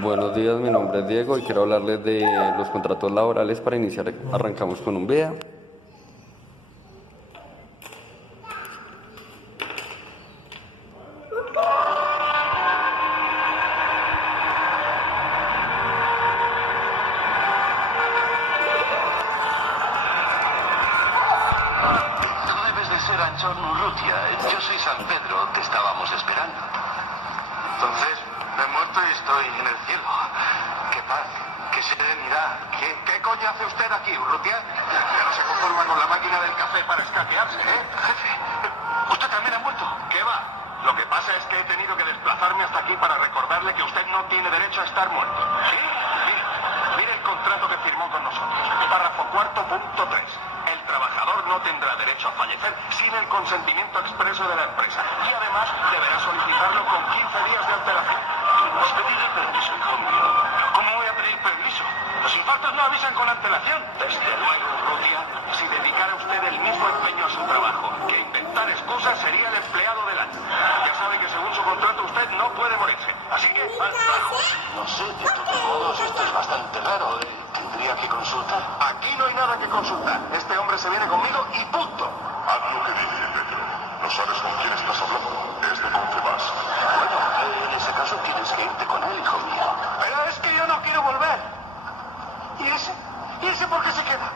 Buenos días, mi nombre es Diego y quiero hablarles de los contratos laborales. Para iniciar, arrancamos con un video. Tú debes de ser Anchón Urrutia. Yo soy San Pedro, te estábamos esperando. Entonces, me he muerto y estoy en el cielo. Qué paz, qué serenidad. ¿Qué coño hace usted aquí, Urrutia? Ya no se conforma con la máquina del café para escaquearse, ¿eh? Jefe, ¿usted también ha muerto? ¿Qué va? Lo que pasa es que he tenido que desplazarme hasta aquí para recordarle que usted no tiene derecho a estar muerto. ¿Sí? Mire el contrato que firmó con nosotros. Párrafo cuarto, punto 3. El trabajador no tendrá derecho a fallecer sin el consentimiento expreso de la empresa. Y además deberá solicitarlo con 15 días de antelación. No has pedido permiso, hijo mío. ¿Cómo voy a pedir permiso? Los infartos no avisan con antelación. Desde luego, Urrutia, si dedicara usted el mismo empeño a su trabajo que inventar excusas, sería el empleado del año. Ya sabe que según su contrato usted no puede morirse. Así que, al trabajo. No sé, de todos modos, esto es bastante raro. Tendría que consultar. Aquí no hay nada que consultar. Este hombre se viene conmigo y punto. Haz lo que dice Pedro. No sabes con quién estás hablando. Es de Confebas. Bueno, en ese caso tienes que irte con él, hijo mío. Pero es que yo no quiero volver. ¿Y ese? ¿Y ese por qué se queda?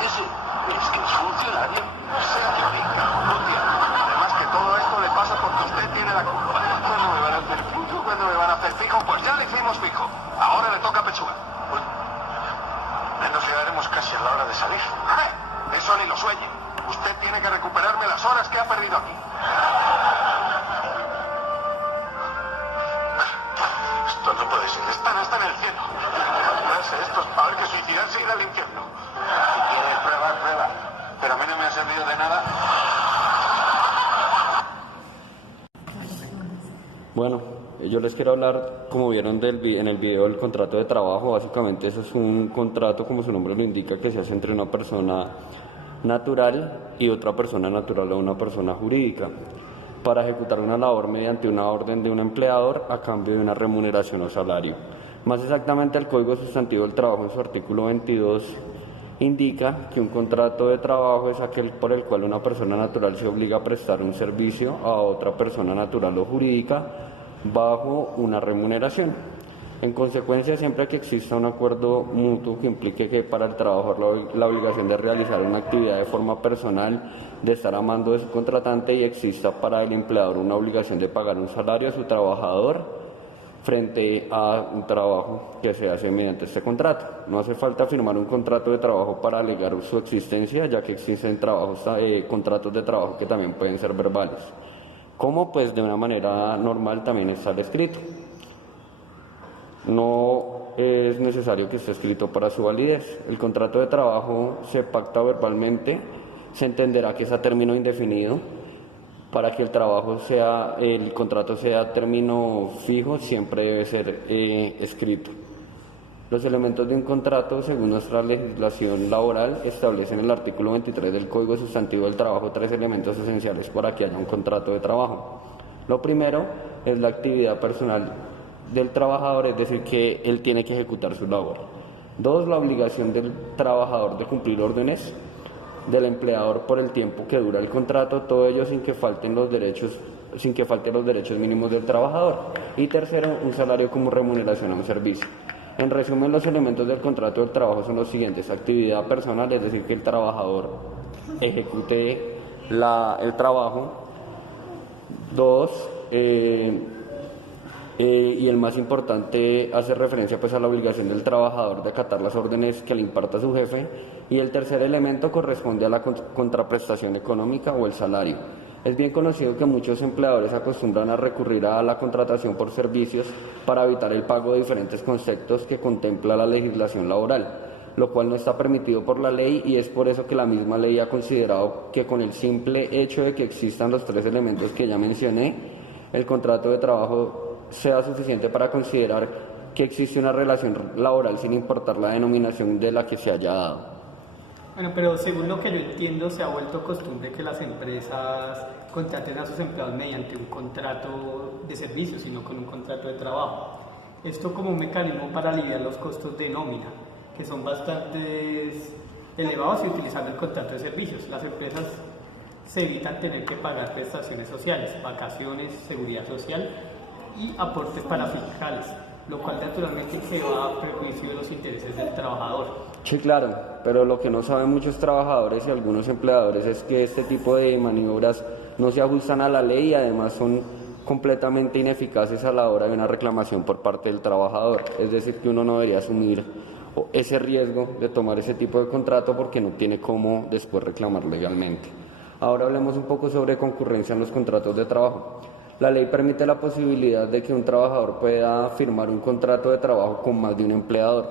Ese es que es funcionario. Sea que venga, Urrutia. Además que todo esto le pasa porque usted tiene la culpa. ¿Cuándo me van a hacer fijo? ¿Cuándo me van a hacer fijo? Pues ya le hicimos fijo. Ahora le toca pechuga. Nos llegaremos casi a la hora de salir. Eso ni lo sueñe. Usted tiene que recuperarme las horas que ha perdido aquí. Esto no puede ser. Están hasta en el cielo. Esto es para ver que suicidarse y ir al infierno. Si quieres prueba, prueba. Pero a mí no me ha servido de nada. Bueno, yo les quiero hablar, como vieron en el video, del contrato de trabajo. Básicamente eso es un contrato, como su nombre lo indica, que se hace entre una persona natural y otra persona natural o una persona jurídica para ejecutar una labor mediante una orden de un empleador a cambio de una remuneración o salario. Más exactamente, el Código Sustantivo del Trabajo, en su artículo 22, indica que un contrato de trabajo es aquel por el cual una persona natural se obliga a prestar un servicio a otra persona natural o jurídica bajo una remuneración. En consecuencia, siempre que exista un acuerdo mutuo que implique que para el trabajador la obligación de realizar una actividad de forma personal, de estar a mando de su contratante, y exista para el empleador una obligación de pagar un salario a su trabajador frente a un trabajo que se hace mediante este contrato. No hace falta firmar un contrato de trabajo para alegar su existencia, ya que existen contratos de trabajo que también pueden ser verbales. Como pues de una manera normal también está escrito. No es necesario que esté escrito para su validez. El contrato de trabajo se pacta verbalmente, se entenderá que es a término indefinido. Para que el contrato sea a término fijo, siempre debe ser escrito. Los elementos de un contrato, según nuestra legislación laboral, establecen en el artículo 23 del Código Sustantivo del Trabajo 3 elementos esenciales para que haya un contrato de trabajo. Lo primero es la actividad personal del trabajador, es decir, que él tiene que ejecutar su labor. 2, la obligación del trabajador de cumplir órdenes del empleador por el tiempo que dura el contrato, todo ello sin que falten los derechos mínimos del trabajador. Y tercero, un salario como remuneración a un servicio. En resumen, los elementos del contrato del trabajo son los siguientes: actividad personal, es decir, que el trabajador ejecute el trabajo. 2, y el más importante, hace referencia pues a la obligación del trabajador de acatar las órdenes que le imparta su jefe. Y el tercer elemento corresponde a la contraprestación económica o el salario. Es bien conocido que muchos empleadores acostumbran a recurrir a la contratación por servicios para evitar el pago de diferentes conceptos que contempla la legislación laboral, lo cual no está permitido por la ley, y es por eso que la misma ley ha considerado que con el simple hecho de que existan los 3 elementos que ya mencioné, el contrato de trabajo sea suficiente para considerar que existe una relación laboral sin importar la denominación de la que se haya dado. Bueno, pero según lo que yo entiendo, se ha vuelto costumbre que las empresas contraten a sus empleados mediante un contrato de servicio, sino con un contrato de trabajo. Esto como un mecanismo para aliviar los costos de nómina, que son bastante elevados y utilizando el contrato de servicios. Las empresas se evitan tener que pagar prestaciones sociales, vacaciones, seguridad social y aportes para fiscales, lo cual naturalmente se va a perjuicio de los intereses del trabajador. Sí, claro, pero lo que no saben muchos trabajadores y algunos empleadores es que este tipo de maniobras no se ajustan a la ley y además son completamente ineficaces a la hora de una reclamación por parte del trabajador. Es decir, que uno no debería asumir ese riesgo de tomar ese tipo de contrato porque no tiene cómo después reclamar legalmente. Ahora hablemos un poco sobre concurrencia en los contratos de trabajo. La ley permite la posibilidad de que un trabajador pueda firmar un contrato de trabajo con más de un empleador,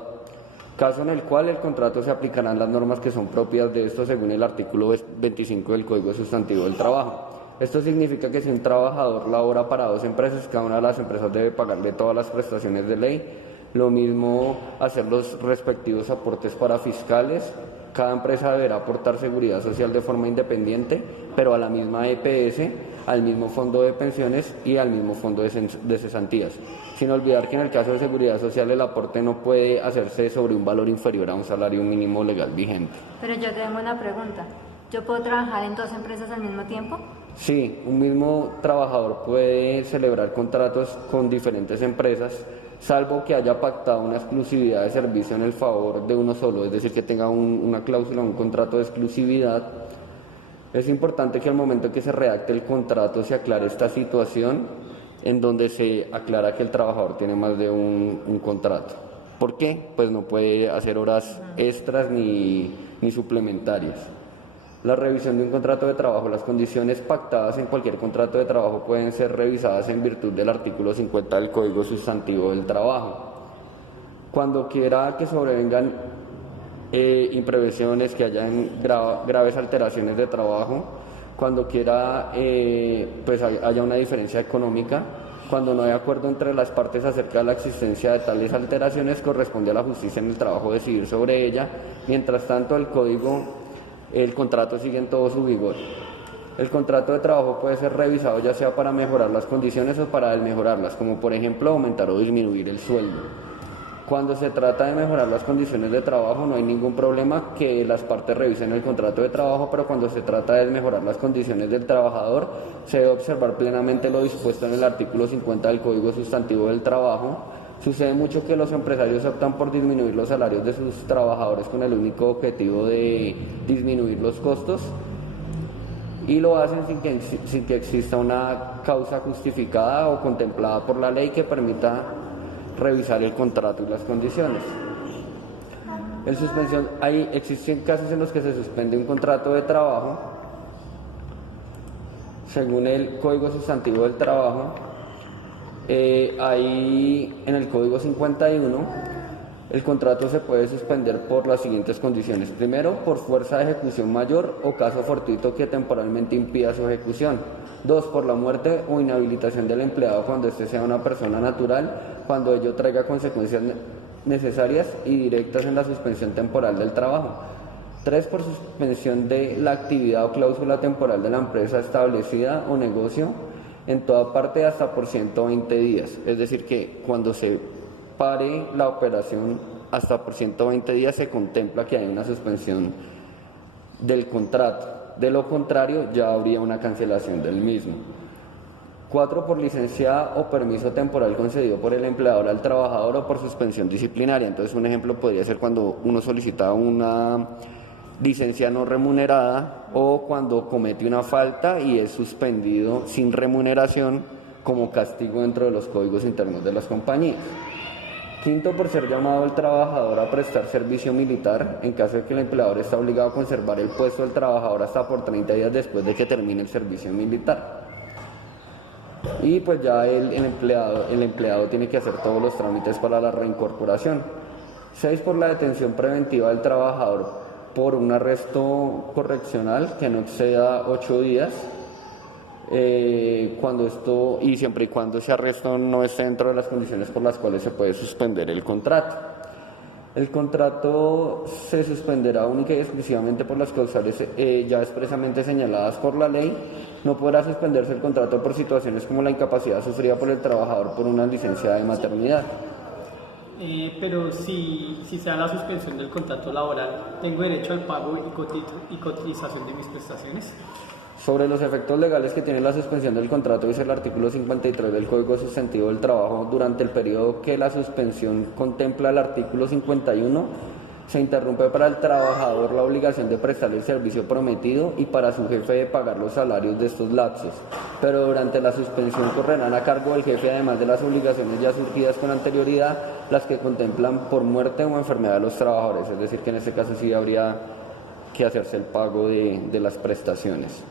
caso en el cual el contrato se aplicarán las normas que son propias de esto según el artículo 25 del Código Sustantivo del Trabajo. Esto significa que si un trabajador labora para dos empresas, cada una de las empresas debe pagarle todas las prestaciones de ley, lo mismo hacer los respectivos aportes para fiscales. Cada empresa deberá aportar seguridad social de forma independiente, pero a la misma EPS, al mismo fondo de pensiones y al mismo fondo de cesantías. Sin olvidar que en el caso de seguridad social el aporte no puede hacerse sobre un valor inferior a un salario mínimo legal vigente. Pero yo tengo una pregunta. ¿Yo puedo trabajar en dos empresas al mismo tiempo? Sí, un mismo trabajador puede celebrar contratos con diferentes empresas, salvo que haya pactado una exclusividad de servicio en el favor de uno solo, es decir, que tenga una cláusula, un contrato de exclusividad. Es importante que al momento que se redacte el contrato se aclare esta situación en donde se aclara que el trabajador tiene más de un contrato. ¿Por qué? Pues no puede hacer horas extras ni suplementarias. La revisión de un contrato de trabajo. Las condiciones pactadas en cualquier contrato de trabajo pueden ser revisadas en virtud del artículo 50 del Código Sustantivo del Trabajo. Cuando quiera que sobrevengan imprevisiones, que hayan graves alteraciones de trabajo, cuando quiera pues haya una diferencia económica, cuando no hay acuerdo entre las partes acerca de la existencia de tales alteraciones, corresponde a la justicia en el trabajo decidir sobre ella. Mientras tanto, el contrato sigue en todo su vigor. El contrato de trabajo puede ser revisado ya sea para mejorar las condiciones o para desmejorarlas, como por ejemplo aumentar o disminuir el sueldo. Cuando se trata de mejorar las condiciones de trabajo no hay ningún problema que las partes revisen el contrato de trabajo, pero cuando se trata de mejorar las condiciones del trabajador se debe observar plenamente lo dispuesto en el artículo 50 del Código Sustantivo del Trabajo. Sucede mucho que los empresarios optan por disminuir los salarios de sus trabajadores con el único objetivo de disminuir los costos y lo hacen sin que exista una causa justificada o contemplada por la ley que permita revisar el contrato y las condiciones. Existen casos en los que se suspende un contrato de trabajo según el Código Sustantivo del Trabajo. Ahí en el Código 51 el contrato se puede suspender por las siguientes condiciones. Primero, por fuerza de ejecución mayor o caso fortuito que temporalmente impida su ejecución. Dos, por la muerte o inhabilitación del empleado cuando éste sea una persona natural, cuando ello traiga consecuencias necesarias y directas en la suspensión temporal del trabajo. Tres, por suspensión de la actividad o cláusula temporal de la empresa establecida o negocio en toda parte hasta por 120 días. Es decir, que cuando se pare la operación hasta por 120 días se contempla que hay una suspensión del contrato. De lo contrario, ya habría una cancelación del mismo. 4, por licencia o permiso temporal concedido por el empleador al trabajador o por suspensión disciplinaria. Entonces, un ejemplo podría ser cuando uno solicita una licencia no remunerada o cuando comete una falta y es suspendido sin remuneración como castigo dentro de los códigos internos de las compañías. 5, por ser llamado el trabajador a prestar servicio militar en caso de que el empleador está obligado a conservar el puesto del trabajador hasta por 30 días después de que termine el servicio militar. Y pues ya el empleado tiene que hacer todos los trámites para la reincorporación. 6, por la detención preventiva del trabajador por un arresto correccional que no exceda 8 días, siempre y cuando ese arresto no esté dentro de las condiciones por las cuales se puede suspender el contrato. El contrato se suspenderá única y exclusivamente por las causales ya expresamente señaladas por la ley. No podrá suspenderse el contrato por situaciones como la incapacidad sufrida por el trabajador por una licencia de maternidad. Pero si se da la suspensión del contrato laboral, ¿tengo derecho al pago y cotización de mis prestaciones? Sobre los efectos legales que tiene la suspensión del contrato, dice el artículo 53 del Código Sustantivo del Trabajo, durante el periodo que la suspensión contempla el artículo 51, se interrumpe para el trabajador la obligación de prestar el servicio prometido y para su jefe de pagar los salarios de estos lapsos, pero durante la suspensión correrán a cargo del jefe, además de las obligaciones ya surgidas con anterioridad, las que contemplan por muerte o enfermedad de los trabajadores, es decir, que en este caso sí habría que hacerse el pago de las prestaciones.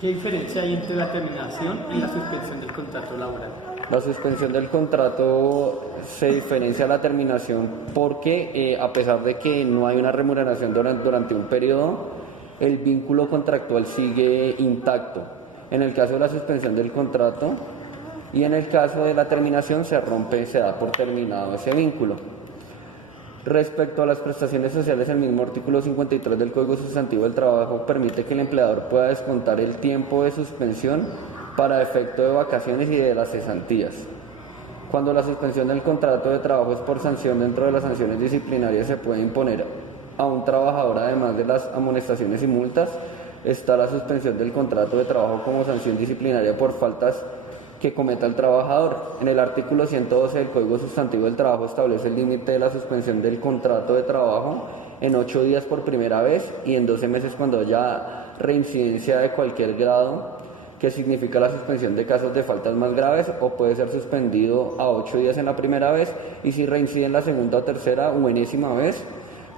¿Qué diferencia hay entre la terminación y la suspensión del contrato laboral? La suspensión del contrato se diferencia de la terminación porque a pesar de que no hay una remuneración durante un periodo, el vínculo contractual sigue intacto. En el caso de la suspensión del contrato y en el caso de la terminación se da por terminado ese vínculo. Respecto a las prestaciones sociales, el mismo artículo 53 del Código Sustantivo del Trabajo permite que el empleador pueda descontar el tiempo de suspensión para efecto de vacaciones y de las cesantías. Cuando la suspensión del contrato de trabajo es por sanción, dentro de las sanciones disciplinarias se puede imponer a un trabajador, además de las amonestaciones y multas, está la suspensión del contrato de trabajo como sanción disciplinaria por faltas que cometa el trabajador. En el artículo 112 del Código Sustantivo del Trabajo establece el límite de la suspensión del contrato de trabajo en 8 días por primera vez y en 12 meses cuando haya reincidencia de cualquier grado, que significa la suspensión de casos de faltas más graves, o puede ser suspendido a 8 días en la primera vez, y si reincide en la segunda o tercera o enésima vez,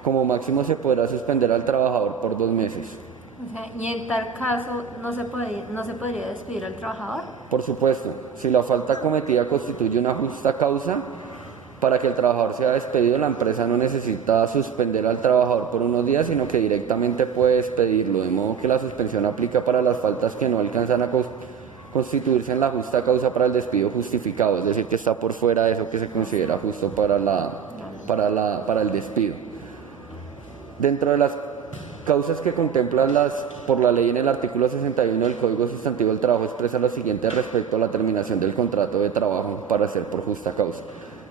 como máximo se podrá suspender al trabajador por 2 meses. O sea, y en tal caso no se podría despedir al trabajador. Por supuesto, si la falta cometida constituye una justa causa para que el trabajador sea despedido, la empresa no necesita suspender al trabajador por unos días, sino que directamente puede despedirlo, de modo que la suspensión aplica para las faltas que no alcanzan a constituirse en la justa causa para el despido justificado, es decir, que está por fuera de eso que se considera justo para el despido. Dentro de las causas que contemplan por la ley, en el artículo 61 del Código Sustantivo del Trabajo expresa lo siguiente respecto a la terminación del contrato de trabajo para ser por justa causa.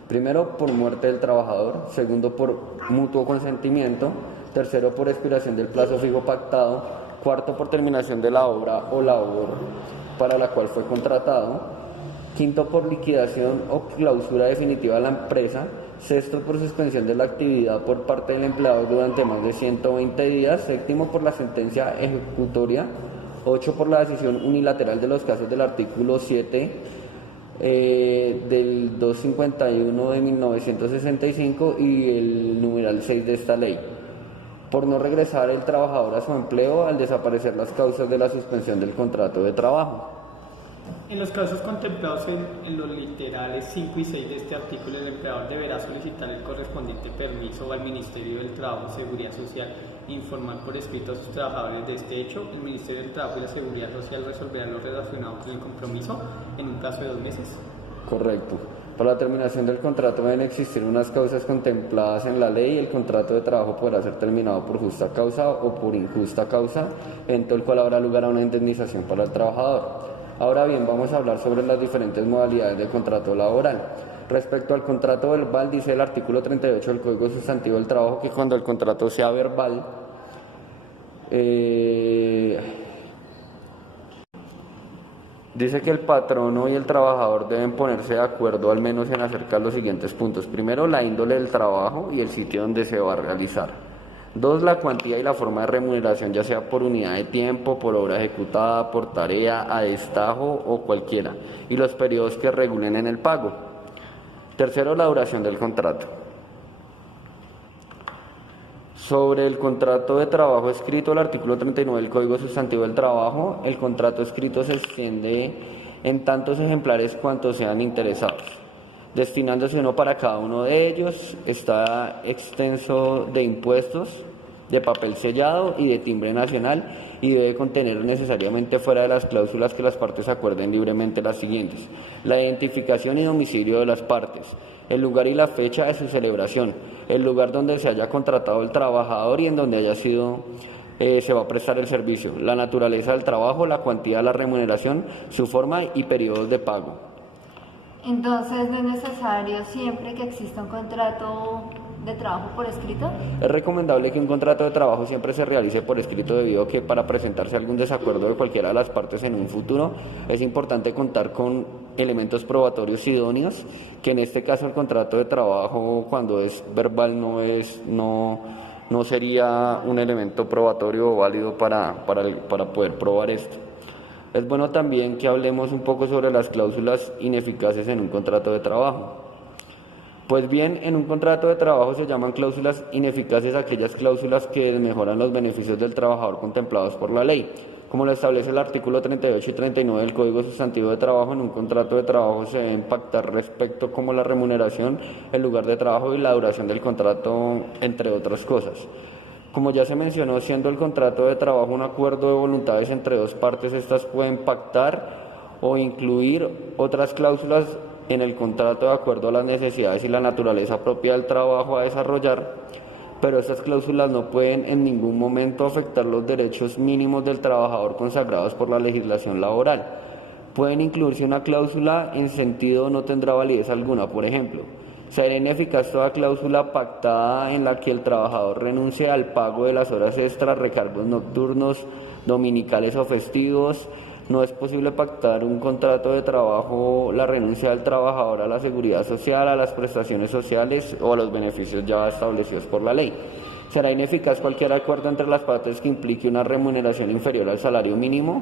Primero, por muerte del trabajador. Segundo, por mutuo consentimiento. Tercero, por expiración del plazo fijo pactado. Cuarto, por terminación de la obra o labor para la cual fue contratado. Quinto, por liquidación o clausura definitiva de la empresa. Sexto, por suspensión de la actividad por parte del empleador durante más de 120 días. Séptimo, por la sentencia ejecutoria. 8, por la decisión unilateral de los casos del artículo 7 del 251 de 1965 y el numeral 6 de esta ley. Por no regresar el trabajador a su empleo al desaparecer las causas de la suspensión del contrato de trabajo. En los casos contemplados en los literales 5 y 6 de este artículo, el empleador deberá solicitar el correspondiente permiso al Ministerio del Trabajo y Seguridad Social e informar por escrito a sus trabajadores de este hecho. El Ministerio del Trabajo y la Seguridad Social resolverá lo relacionado con el compromiso en un plazo de 2 meses. Correcto. Para la terminación del contrato deben existir unas causas contempladas en la ley. El contrato de trabajo podrá ser terminado por justa causa o por injusta causa, en todo el cual habrá lugar a una indemnización para el trabajador. Ahora bien, vamos a hablar sobre las diferentes modalidades de contrato laboral. Respecto al contrato verbal, dice el artículo 38 del Código Sustantivo del Trabajo que cuando el contrato sea verbal, dice que el patrono y el trabajador deben ponerse de acuerdo al menos en acerca de los siguientes puntos. Primero, la índole del trabajo y el sitio donde se va a realizar. 2, la cuantía y la forma de remuneración, ya sea por unidad de tiempo, por hora ejecutada, por tarea, a destajo o cualquiera, y los periodos que regulen en el pago. Tercero, la duración del contrato. Sobre el contrato de trabajo escrito, el artículo 39 del Código Sustantivo del Trabajo, el contrato escrito se extiende en tantos ejemplares cuantos sean interesados, destinándose uno para cada uno de ellos. Está extenso de impuestos, de papel sellado y de timbre nacional, y debe contener necesariamente, fuera de las cláusulas que las partes acuerden libremente, las siguientes: la identificación y domicilio de las partes, el lugar y la fecha de su celebración, el lugar donde se haya contratado el trabajador y en donde haya sido se va a prestar el servicio, la naturaleza del trabajo, la cuantía de la remuneración, su forma y periodos de pago. Entonces, ¿no es necesario siempre que exista un contrato de trabajo por escrito? Es recomendable que un contrato de trabajo siempre se realice por escrito debido a que para presentarse algún desacuerdo de cualquiera de las partes en un futuro es importante contar con elementos probatorios idóneos, que en este caso el contrato de trabajo cuando es verbal no sería un elemento probatorio o válido para poder probar esto. Es bueno también que hablemos un poco sobre las cláusulas ineficaces en un contrato de trabajo. Pues bien, en un contrato de trabajo se llaman cláusulas ineficaces aquellas cláusulas que mejoran los beneficios del trabajador contemplados por la ley. Como lo establece el artículo 38 y 39 del Código Sustantivo de Trabajo, en un contrato de trabajo se deben pactar respecto como la remuneración, el lugar de trabajo y la duración del contrato, entre otras cosas. Como ya se mencionó, siendo el contrato de trabajo un acuerdo de voluntades entre dos partes, estas pueden pactar o incluir otras cláusulas en el contrato de acuerdo a las necesidades y la naturaleza propia del trabajo a desarrollar, pero estas cláusulas no pueden en ningún momento afectar los derechos mínimos del trabajador consagrados por la legislación laboral. Pueden incluirse una cláusula en sentido no tendrá validez alguna, por ejemplo. Será ineficaz toda cláusula pactada en la que el trabajador renuncie al pago de las horas extras, recargos nocturnos, dominicales o festivos. No es posible pactar un contrato de trabajo la renuncia del trabajador a la seguridad social, a las prestaciones sociales o a los beneficios ya establecidos por la ley. Será ineficaz cualquier acuerdo entre las partes que implique una remuneración inferior al salario mínimo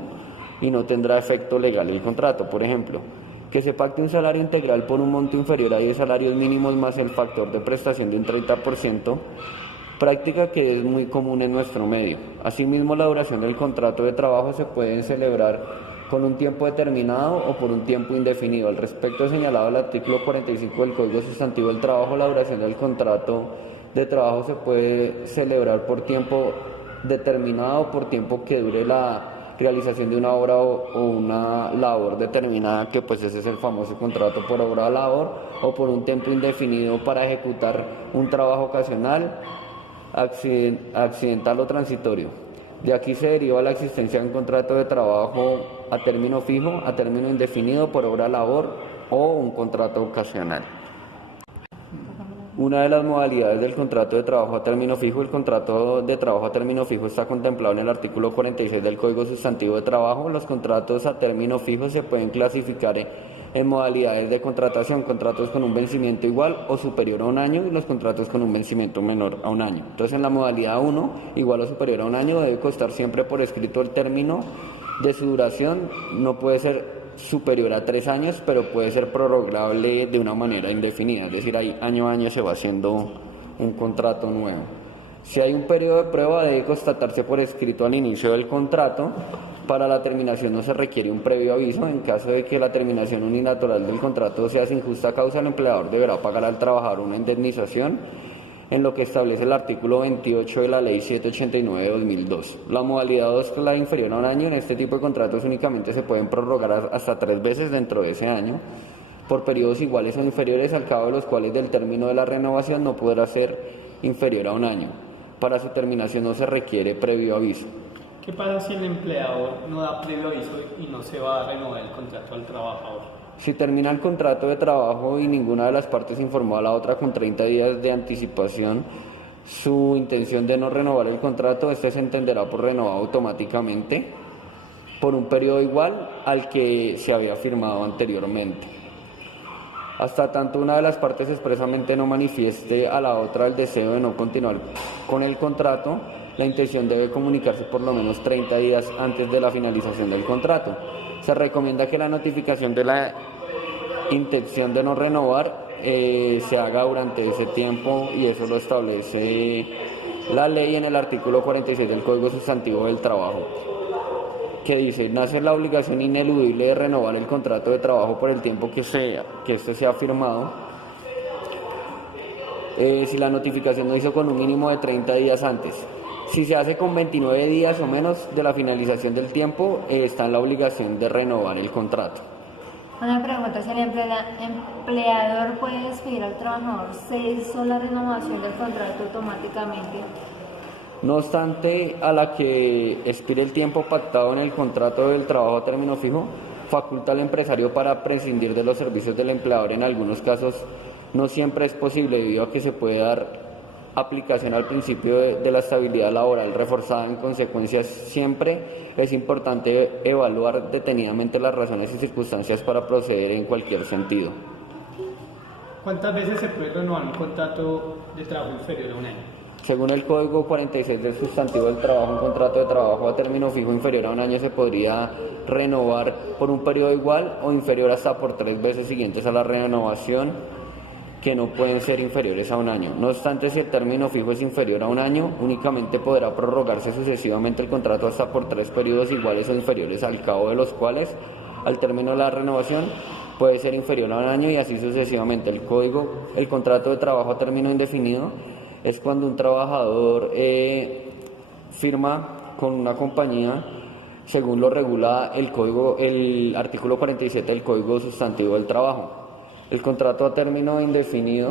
y no tendrá efecto legal el contrato. Por ejemplo, que se pacte un salario integral por un monto inferior a 10 salarios mínimos más el factor de prestación de un 30%, práctica que es muy común en nuestro medio. Asimismo, la duración del contrato de trabajo se puede celebrar con un tiempo determinado o por un tiempo indefinido. Al respecto señalado el artículo 45 del Código Sustantivo del Trabajo, la duración del contrato de trabajo se puede celebrar por tiempo determinado o por tiempo que dure la realización de una obra o una labor determinada, que pues ese es el famoso contrato por obra o labor, o por un tiempo indefinido para ejecutar un trabajo ocasional, accidental o transitorio. De aquí se deriva la existencia de un contrato de trabajo a término fijo, a término indefinido, por obra o labor, o un contrato ocasional. Una de las modalidades del contrato de trabajo a término fijo, el contrato de trabajo a término fijo está contemplado en el artículo 46 del Código Sustantivo de Trabajo. Los contratos a término fijo se pueden clasificar en modalidades de contratación: contratos con un vencimiento igual o superior a un año y los contratos con un vencimiento menor a un año. Entonces, en la modalidad 1, igual o superior a un año, debe constar siempre por escrito el término de su duración. No puede ser superior a 3 años, pero puede ser prorrogable de una manera indefinida, es decir, ahí año a año se va haciendo un contrato nuevo. Si hay un periodo de prueba, debe constatarse por escrito al inicio del contrato. Para la terminación no se requiere un previo aviso. En caso de que la terminación unilateral del contrato sea sin justa causa, el empleador deberá pagar al trabajador una indemnización en lo que establece el artículo 28 de la Ley 789 de 2002. La modalidad 2, que es la inferior a un año, en este tipo de contratos únicamente se pueden prorrogar hasta 3 veces dentro de ese año, por periodos iguales o inferiores, al cabo de los cuales del término de la renovación no podrá ser inferior a un año. Para su terminación no se requiere previo aviso. ¿Qué pasa si el empleador no da previo aviso y no se va a renovar el contrato al trabajador? Si termina el contrato de trabajo y ninguna de las partes informó a la otra con 30 días de anticipación su intención de no renovar el contrato, este se entenderá por renovado automáticamente por un periodo igual al que se había firmado anteriormente. Hasta tanto una de las partes expresamente no manifieste a la otra el deseo de no continuar con el contrato, la intención debe comunicarse por lo menos 30 días antes de la finalización del contrato. Se recomienda que la notificación de la intención de no renovar se haga durante ese tiempo, y eso lo establece la ley en el artículo 46 del Código Sustantivo del Trabajo, que dice: nace la obligación ineludible de renovar el contrato de trabajo por el tiempo que este sea firmado, si la notificación no hizo con un mínimo de 30 días antes. Si se hace con 29 días o menos de la finalización del tiempo, está en la obligación de renovar el contrato. Una pregunta: si el empleador puede despedir al trabajador, ¿se hizo la renovación del contrato automáticamente? No obstante, a la que expire el tiempo pactado en el contrato del trabajo a término fijo, faculta al empresario para prescindir de los servicios del empleador. En algunos casos no siempre es posible, debido a que se puede dar aplicación al principio de la estabilidad laboral reforzada. En consecuencia, siempre es importante evaluar detenidamente las razones y circunstancias para proceder en cualquier sentido. ¿Cuántas veces se puede renovar un contrato de trabajo inferior a un año? Según el Código 46 del Sustantivo del Trabajo, un contrato de trabajo a término fijo inferior a un año se podría renovar por un periodo igual o inferior hasta por 3 veces siguientes a la renovación, que no pueden ser inferiores a un año. No obstante, si el término fijo es inferior a un año, únicamente podrá prorrogarse sucesivamente el contrato hasta por 3 periodos iguales o inferiores, al cabo de los cuales, al término de la renovación, puede ser inferior a un año, y así sucesivamente. El contrato de trabajo a término indefinido es cuando un trabajador firma con una compañía, según lo regula el artículo 47 del Código Sustantivo del Trabajo. El contrato a término indefinido,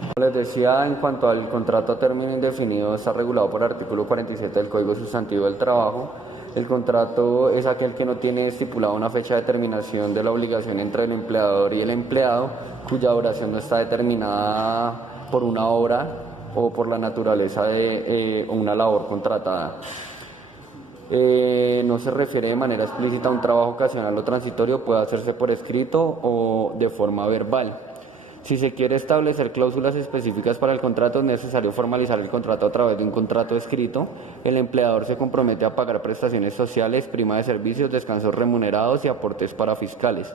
como les decía, en cuanto al contrato a término indefinido, está regulado por el artículo 47 del Código Sustantivo del Trabajo. El contrato es aquel que no tiene estipulada una fecha de terminación de la obligación entre el empleador y el empleado, cuya duración no está determinada por una obra o por la naturaleza de una labor contratada. No se refiere de manera explícita a un trabajo ocasional o transitorio, puede hacerse por escrito o de forma verbal. Si se quiere establecer cláusulas específicas para el contrato, es necesario formalizar el contrato a través de un contrato escrito. El empleador se compromete a pagar prestaciones sociales, prima de servicios, descansos remunerados y aportes para fiscales.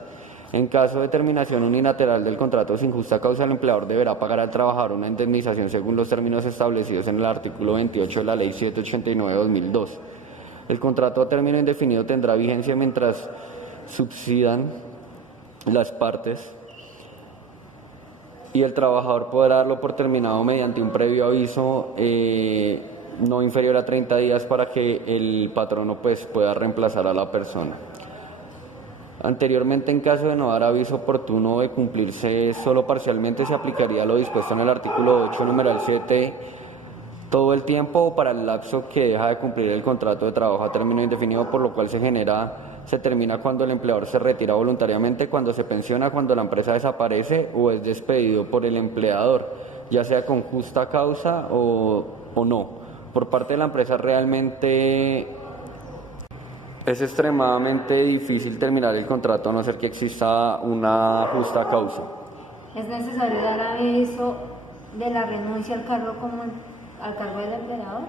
En caso de terminación unilateral del contrato sin justa causa, el empleador deberá pagar al trabajador una indemnización según los términos establecidos en el artículo 28 de la Ley 789/2002. El contrato a término indefinido tendrá vigencia mientras subsidan las partes, y el trabajador podrá darlo por terminado mediante un previo aviso no inferior a 30 días para que el patrono pueda reemplazar a la persona. Anteriormente, en caso de no dar aviso oportuno o de cumplirse solo parcialmente, se aplicaría lo dispuesto en el artículo 8, numeral 7, todo el tiempo o para el lapso que deja de cumplir el contrato de trabajo a término indefinido, por lo cual se termina cuando el empleador se retira voluntariamente, cuando se pensiona, cuando la empresa desaparece o es despedido por el empleador, ya sea con justa causa o no. Por parte de la empresa, realmente es extremadamente difícil terminar el contrato a no ser que exista una justa causa. ¿Es necesario dar aviso de la renuncia al cargo del empleador?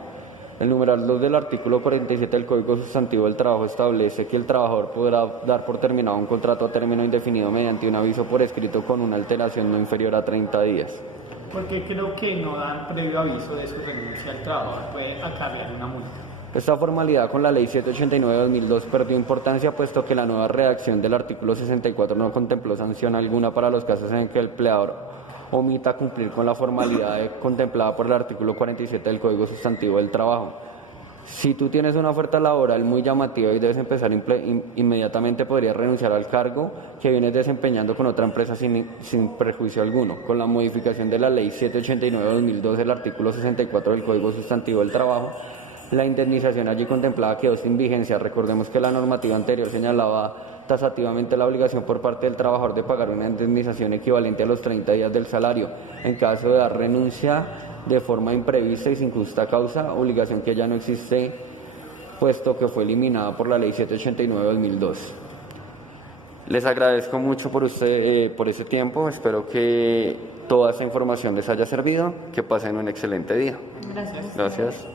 El numeral 2 del artículo 47 del Código Sustantivo del Trabajo establece que el trabajador podrá dar por terminado un contrato a término indefinido mediante un aviso por escrito con una alteración no inferior a 30 días. Porque creo que no dan previo aviso de su renuncia al trabajo, puede acarrear una multa. Esta formalidad con la Ley 789/2002 perdió importancia, puesto que la nueva redacción del artículo 64 no contempló sanción alguna para los casos en que el empleador omita cumplir con la formalidad contemplada por el artículo 47 del Código Sustantivo del Trabajo. Si tú tienes una oferta laboral muy llamativa y debes empezar inmediatamente, podrías renunciar al cargo que vienes desempeñando con otra empresa sin perjuicio alguno. Con la modificación de la Ley 789/2002 del artículo 64 del Código Sustantivo del Trabajo, la indemnización allí contemplada quedó sin vigencia. Recordemos que la normativa anterior señalaba tasativamente la obligación por parte del trabajador de pagar una indemnización equivalente a los 30 días del salario en caso de dar renuncia de forma imprevista y sin justa causa, obligación que ya no existe, puesto que fue eliminada por la Ley 789/2002. Les agradezco mucho por ese tiempo. Espero que toda esta información les haya servido. Que pasen un excelente día. Gracias. Gracias.